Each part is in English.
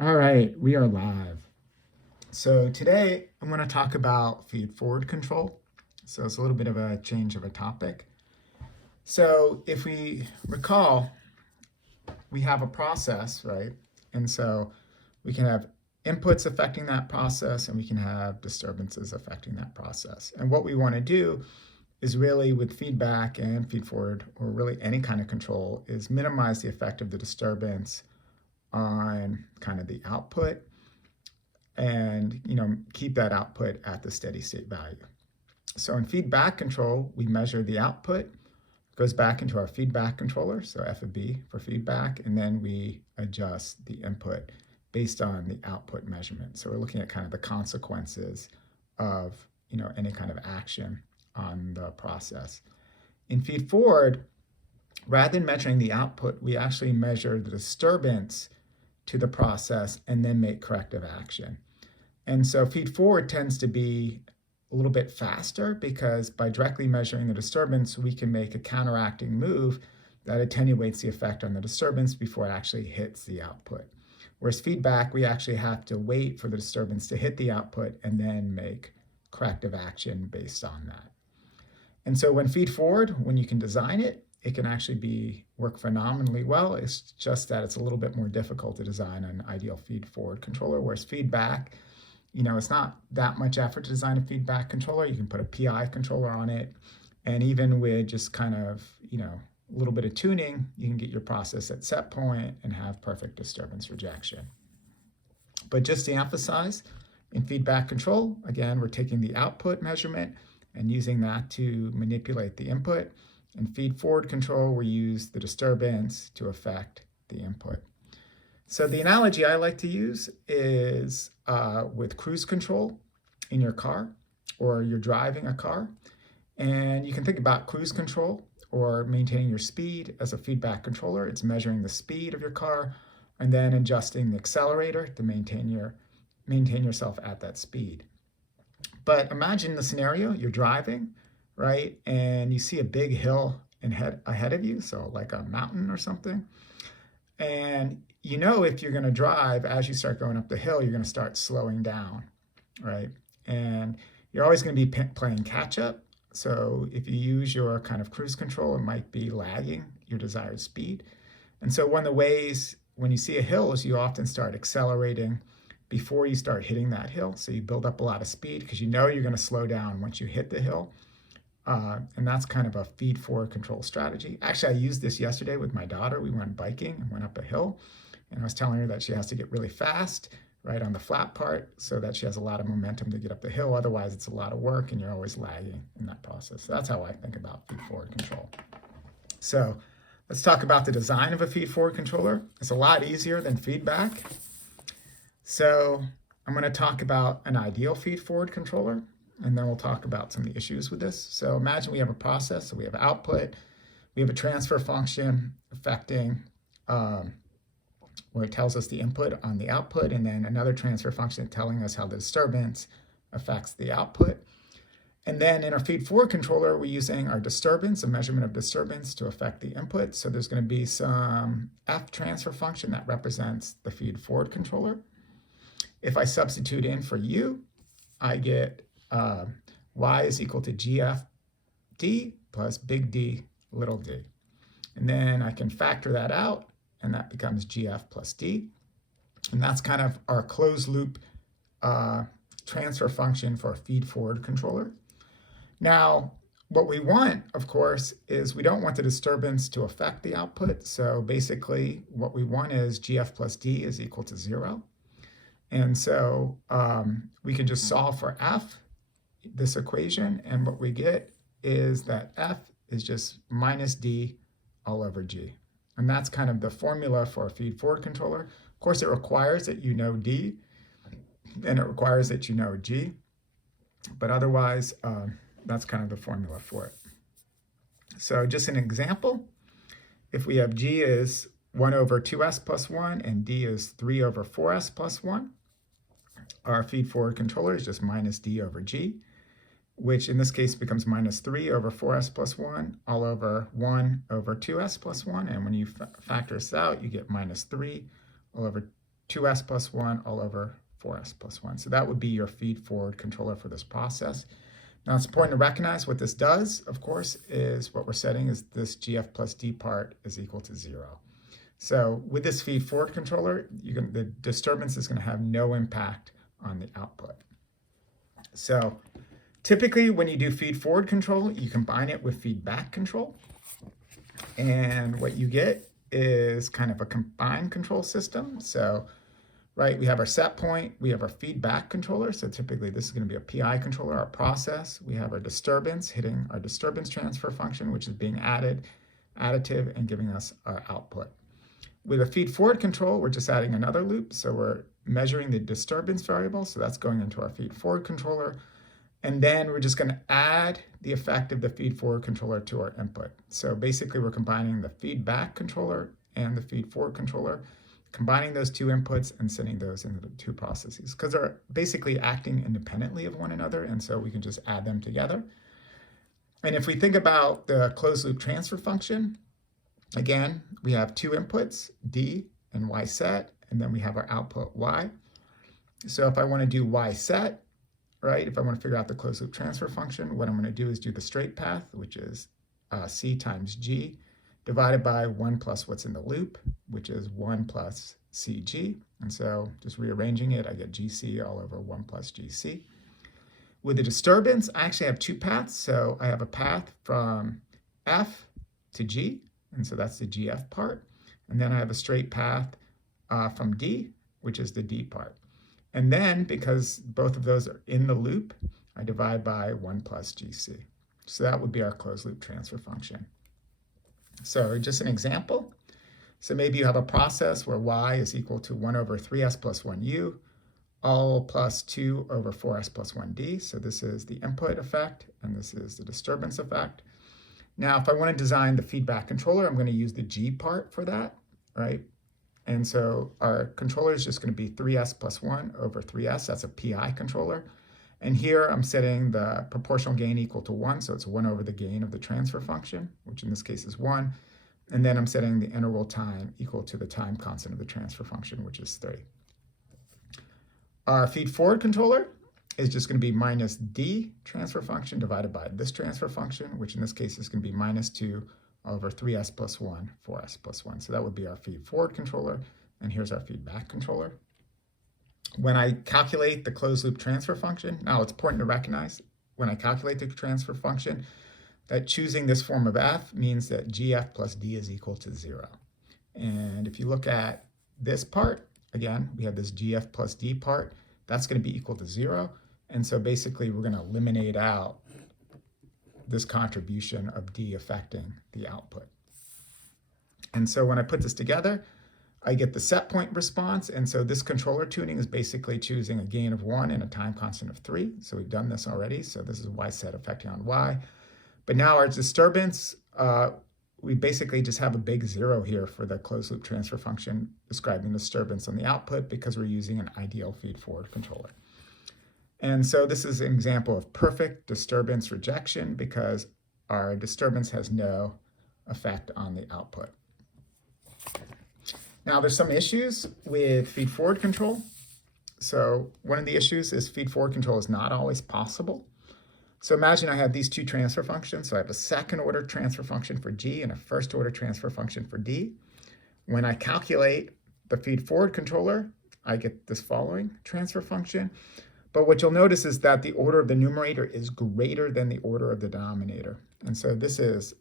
All right, we are live. So today I'm going to talk about feed forward control. So it's a little bit of a change of a topic. So if we recall, we have a process, right? And so we can have inputs affecting that process and we can have disturbances affecting that process. And what we want to do is really with feedback and feed forward, or really any kind of control, is minimize the effect of the disturbance on kind of the output and keep that output at the steady state value. So in feedback control, we measure the output, it goes back into our feedback controller, so F of B for feedback, and then we adjust the input based on the output measurement. So we're looking at kind of the consequences of any kind of action on the process. In feed forward, rather than measuring the output, we actually measure the disturbance to the process and then make corrective action. And so feed forward tends to be a little bit faster because by directly measuring the disturbance, we can make a counteracting move that attenuates the effect on the disturbance before it actually hits the output. Whereas feedback, we actually have to wait for the disturbance to hit the output and then make corrective action based on that. And so when feed forward, when you can design it, it can actually work phenomenally well. It's just that it's a little bit more difficult to design an ideal feed forward controller, whereas feedback, it's not that much effort to design a feedback controller. You can put a PI controller on it. And even with just kind of, a little bit of tuning, you can get your process at set point and have perfect disturbance rejection. But just to emphasize, in feedback control, again, we're taking the output measurement and using that to manipulate the input. In feed forward control, we use the disturbance to affect the input. So the analogy I like to use is with cruise control in your car, or you're driving a car. And you can think about cruise control or maintaining your speed as a feedback controller. It's measuring the speed of your car and then adjusting the accelerator to maintain yourself at that speed. But imagine the scenario, you're driving, right? And you see a big hill ahead of you, so like a mountain or something. And if you're going to drive, as you start going up the hill, you're going to start slowing down, right? And you're always going to be playing catch up. So if you use your kind of cruise control, it might be lagging your desired speed. And so one of the ways when you see a hill is you often start accelerating before you start hitting that hill. So you build up a lot of speed because you're going to slow down once you hit the hill. And that's kind of a feed forward control strategy. Actually, I used this yesterday with my daughter. We went biking and went up a hill. And I was telling her that she has to get really fast right on the flat part so that she has a lot of momentum to get up the hill. Otherwise, it's a lot of work and you're always lagging in that process. So that's how I think about feed forward control. So let's talk about the design of a feed forward controller. It's a lot easier than feedback. So I'm going to talk about an ideal feed forward controller, and then we'll talk about some of the issues with this. So imagine we have a process. So we have output, we have a transfer function affecting where it tells us the input on the output, and then another transfer function telling us how the disturbance affects the output. And then in our feed forward controller, we're using our disturbance, a measurement of disturbance to affect the input. So there's going to be some F transfer function that represents the feed forward controller. If I substitute in for U, I get Y is equal to GFD plus big D little d. And then I can factor that out, and that becomes GF plus D. And that's kind of our closed loop transfer function for a feed forward controller. Now, what we want, of course, is we don't want the disturbance to affect the output. So basically, what we want is GF plus D is equal to 0. And so we can just solve for F, this equation, and what we get is that F is just minus D all over G. And that's kind of the formula for a feed forward controller. Of course, it requires that you know D, and it requires that you know G, but otherwise, that's kind of the formula for it. So just an example, if we have G is 1 over 2s plus 1 and D is 3 over 4s plus 1, our feed forward controller is just minus D over G, which in this case becomes minus 3 over 4s plus 1 all over 1 over 2s plus 1. And when you factor this out, you get minus 3 all over 2s plus 1 all over 4s plus 1. So that would be your feed-forward controller for this process. Now it's important to recognize what this does, of course, is what we're setting is this GF plus D part is equal to 0. So with this feed-forward controller, the disturbance is going to have no impact on the output. So typically when you do feed-forward control, you combine it with feedback control. And what you get is kind of a combined control system. So, right, we have our set point, we have our feedback controller. So typically this is going to be a PI controller, our process. We have our disturbance hitting our disturbance transfer function, which is being additive and giving us our output. With a feed-forward control, we're just adding another loop. So we're measuring the disturbance variable. So that's going into our feed-forward controller. And then we're just going to add the effect of the feed-forward controller to our input. So basically, we're combining the feedback controller and the feed-forward controller, combining those two inputs and sending those into the two processes because they're basically acting independently of one another. And so we can just add them together. And if we think about the closed-loop transfer function, again, we have two inputs, D and Y set, and then we have our output Y. So if I want to do Y set, right, if I want to figure out the closed loop transfer function, what I'm going to do is do the straight path, which is C times G, divided by 1 plus what's in the loop, which is 1 plus CG. And so just rearranging it, I get GC all over 1 plus GC. With the disturbance, I actually have two paths. So I have a path from F to G, and so that's the GF part. And then I have a straight path from D, which is the D part. And then, because both of those are in the loop, I divide by 1 plus GC. So that would be our closed loop transfer function. So just an example. So maybe you have a process where Y is equal to 1 over 3s plus 1u, all plus 2 over 4s plus 1d. So this is the input effect, and this is the disturbance effect. Now, if I want to design the feedback controller, I'm going to use the G part for that, right? And so our controller is just going to be 3s plus 1 over 3s. That's a PI controller. And here I'm setting the proportional gain equal to 1. So it's 1 over the gain of the transfer function, which in this case is 1. And then I'm setting the interval time equal to the time constant of the transfer function, which is 3. Our feed-forward controller is just going to be minus D transfer function divided by this transfer function, which in this case is going to be minus 2 over 3s plus 1, 4s plus 1. So that would be our feed-forward controller, and here's our feedback controller. When I calculate the closed-loop transfer function, now it's important to recognize when I calculate the transfer function that choosing this form of f means that gf plus d is equal to 0. And if you look at this part, again, we have this gf plus d part, that's going to be equal to 0. And so basically we're going to eliminate out this contribution of D affecting the output. And so when I put this together, I get the set point response. And so this controller tuning is basically choosing a gain of 1 and a time constant of 3. So we've done this already. So this is Y set affecting on Y. But now our disturbance, we basically just have a big 0 here for the closed loop transfer function describing disturbance on the output because we're using an ideal feed-forward controller. And so this is an example of perfect disturbance rejection because our disturbance has no effect on the output. Now there's some issues with feed-forward control. So one of the issues is feed-forward control is not always possible. So imagine I have these two transfer functions. So I have a second order transfer function for G and a first order transfer function for D. When I calculate the feed-forward controller, I get this following transfer function. But what you'll notice is that the order of the numerator is greater than the order of the denominator. And so this is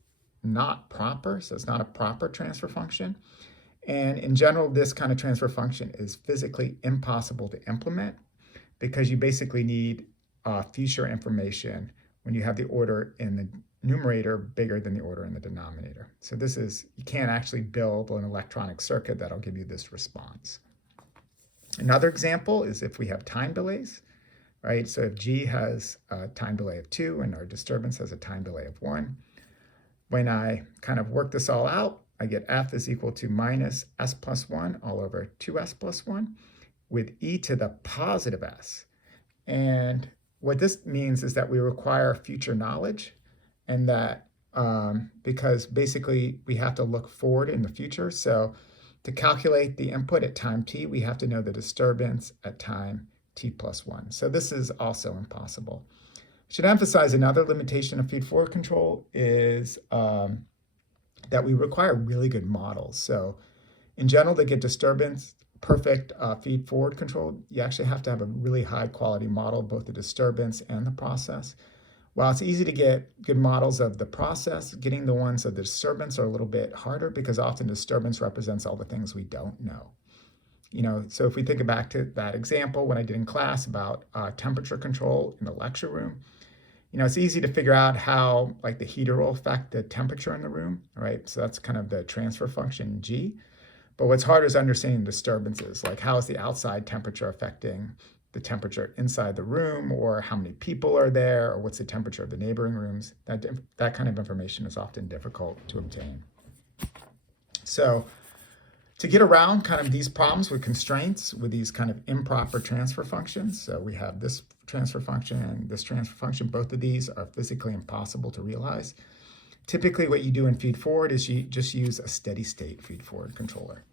not proper, so it's not a proper transfer function. And in general, this kind of transfer function is physically impossible to implement because you basically need future information when you have the order in the numerator bigger than the order in the denominator. So this is, you can't actually build an electronic circuit that'll give you this response. Another example is if we have time delays. Right, so if G has a time delay of 2 and our disturbance has a time delay of 1, when I kind of work this all out, I get F is equal to minus S plus 1 all over 2S plus 1 with e to the positive S. And what this means is that we require future knowledge and that because basically we have to look forward in the future. So To calculate the input at time t, we have to know the disturbance at time t plus 1. So this is also impossible. I should emphasize another limitation of feed-forward control is that we require really good models. So in general, to get disturbance perfect feed-forward control, you actually have to have a really high-quality model of both the disturbance and the process. While it's easy to get good models of the process, getting the ones of the disturbance are a little bit harder because often disturbance represents all the things we don't know. So if we think back to that example when I did in class about temperature control in the lecture room, it's easy to figure out how like the heater will affect the temperature in the room, right? So that's kind of the transfer function G. But what's harder is understanding disturbances, like how is the outside temperature affecting the temperature inside the room, or how many people are there, or what's the temperature of the neighboring rooms. That kind of information is often difficult to obtain. So to get around kind of these problems with constraints, with these kind of improper transfer functions, so we have this transfer function and this transfer function, both of these are physically impossible to realize. Typically what you do in feed-forward is you just use a steady state feed-forward controller.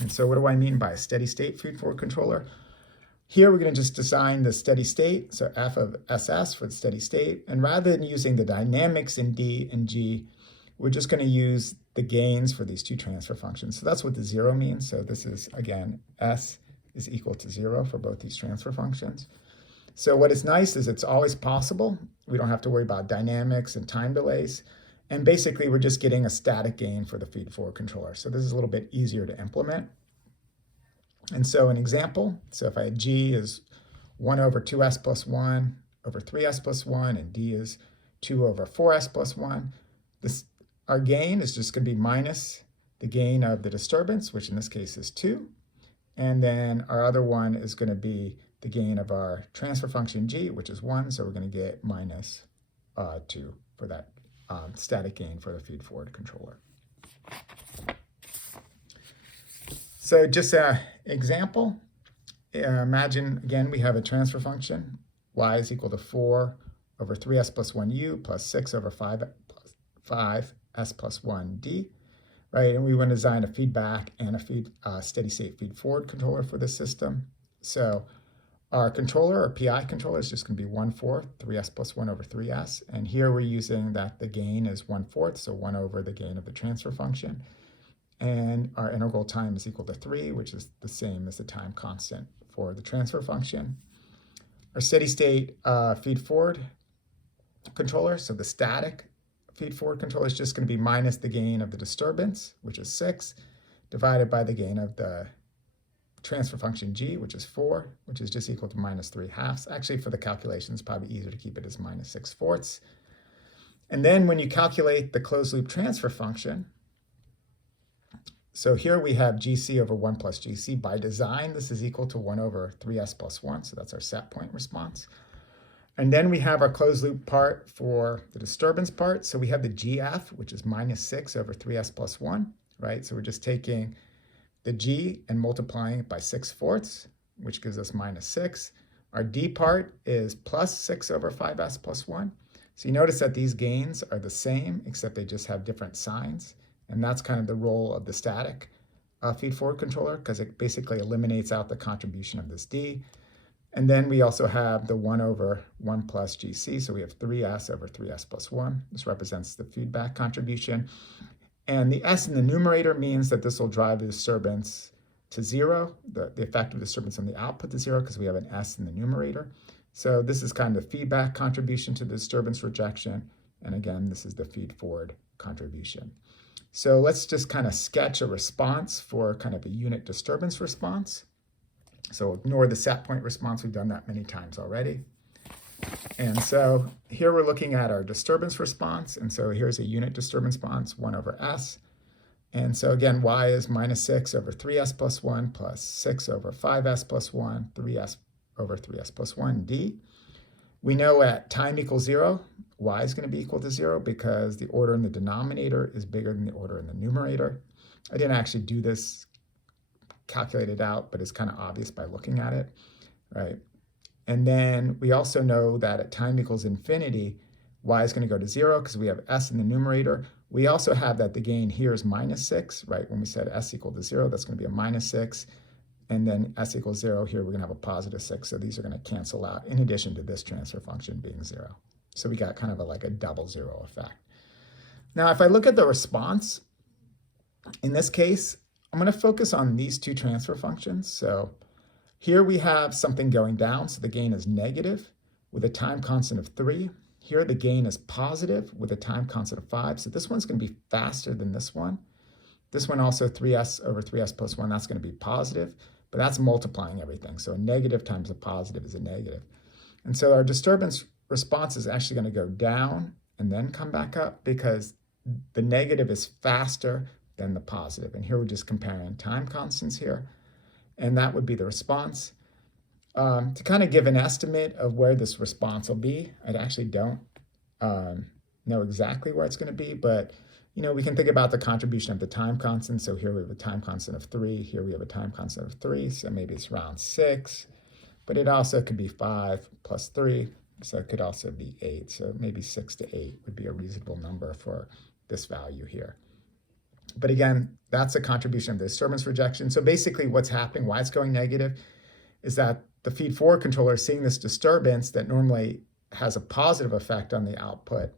And so what do I mean by a steady state feed-forward controller? Here we're going to just design the steady state, so f of ss for the steady state, and rather than using the dynamics in D and G, we're just going to use the gains for these two transfer functions. So that's what the 0 means. So this is, again, s is equal to 0 for both these transfer functions. So what is nice is it's always possible. We don't have to worry about dynamics and time delays. And basically, we're just getting a static gain for the feed-forward controller. So this is a little bit easier to implement. And so an example, so if I had G is 1 over 2s plus 1 over 3s plus 1, and D is 2 over 4s plus 1, our gain is just going to be minus the gain of the disturbance, which in this case is 2. And then our other one is going to be the gain of our transfer function G, which is 1. So we're going to get minus 2 for that static gain for the feed-forward controller. So just an example, imagine, again, we have a transfer function. Y is equal to 4 over 3s plus 1u plus 6 over 5s plus 1d, right? And we want to design a feedback and a steady state feed-forward controller for this system. So our controller, or PI controller, is just going to be 1/4, 3s plus 1 over 3s. And here we're using that the gain is 1/4, so 1 over the gain of the transfer function. And our integral time is equal to 3, which is the same as the time constant for the transfer function. Our steady state feed-forward controller, so the static feed-forward controller, is just going to be minus the gain of the disturbance, which is 6, divided by the gain of the transfer function G, which is 4, which is just equal to minus 3/2. Actually, for the calculation, it's probably easier to keep it as minus 6/4. And then when you calculate the closed loop transfer function, so here we have GC over 1 plus GC. By design, this is equal to 1 over 3s plus 1, so that's our set point response. And then we have our closed loop part for the disturbance part. So we have the GF, which is minus 6 over 3s plus 1, right? So we're just taking the G and multiplying it by 6/4, which gives us minus 6. Our D part is plus 6 over 5s plus 1. So you notice that these gains are the same, except they just have different signs. And that's kind of the role of the static feed-forward controller, because it basically eliminates out the contribution of this D. And then we also have the 1 over 1 plus GC, so we have 3s over 3s plus 1. This represents the feedback contribution. And the S in the numerator means that this will drive the disturbance to 0, the effective disturbance on the output to 0, because we have an S in the numerator. So this is kind of the feedback contribution to the disturbance rejection. And again, this is the feed-forward contribution. So let's just kind of sketch a response for kind of a unit disturbance response. So ignore the set point response. We've done that many times already. And so here we're looking at our disturbance response. And so here's a unit disturbance response, 1 over s. And so again, y is minus 6 over 3s plus 1 plus 6 over 5s plus 1, 3s over 3s plus 1, d. We know at time equals 0, y is going to be equal to 0 because the order in the denominator is bigger than the order in the numerator. I didn't actually do this, calculate it out, but it's kind of obvious by looking at it, right? And then we also know that at time equals infinity, y is going to go to 0 because we have s in the numerator. We also have that the gain here is minus 6, right? When we said s equal to 0, that's going to be a minus 6. And then s equals 0 here, we're going to have a positive 6. So these are going to cancel out in addition to this transfer function being 0. So we got kind of like a double 0 effect. Now, if I look at the response, in this case, I'm going to focus on these two transfer functions. So here we have something going down, so the gain is negative with a time constant of 3. Here the gain is positive with a time constant of 5. So this one's going to be faster than this one. This one also 3s over 3s plus 1, that's going to be positive, but that's multiplying everything. So a negative times a positive is a negative. And so our disturbance response is actually going to go down and then come back up because the negative is faster than the positive. And here we're just comparing time constants here. And that would be the response. To kind of give an estimate of where this response will be, I actually don't know exactly where it's going to be, but we can think about the contribution of the time constant. So here we have a time constant of 3. Here we have a time constant of 3. So maybe it's around 6. But it also could be 5 plus 3. So it could also be 8. So maybe 6 to 8 would be a reasonable number for this value here. But again, that's a contribution of the disturbance rejection. So basically what's happening, why it's going negative, is that the feed-forward controller is seeing this disturbance that normally has a positive effect on the output.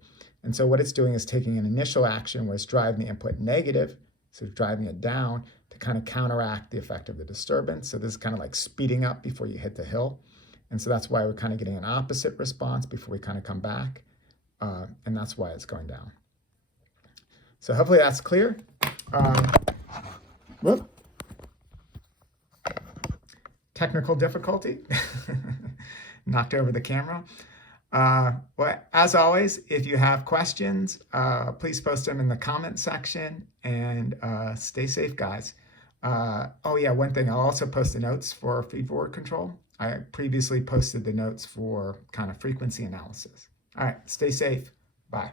And so what it's doing is taking an initial action where it's driving the input negative, so it's driving it down to kind of counteract the effect of the disturbance. So this is kind of like speeding up before you hit the hill. And so that's why we're kind of getting an opposite response before we kind of come back. And that's why it's going down. So hopefully that's clear. Whoop. Technical difficulty. Knocked over the camera. Well, as always, if you have questions, please post them in the comment section, and stay safe, guys. Oh yeah, one thing, I'll also post the notes for feed-forward control. I previously posted the notes for kind of frequency analysis. All right, stay safe. Bye.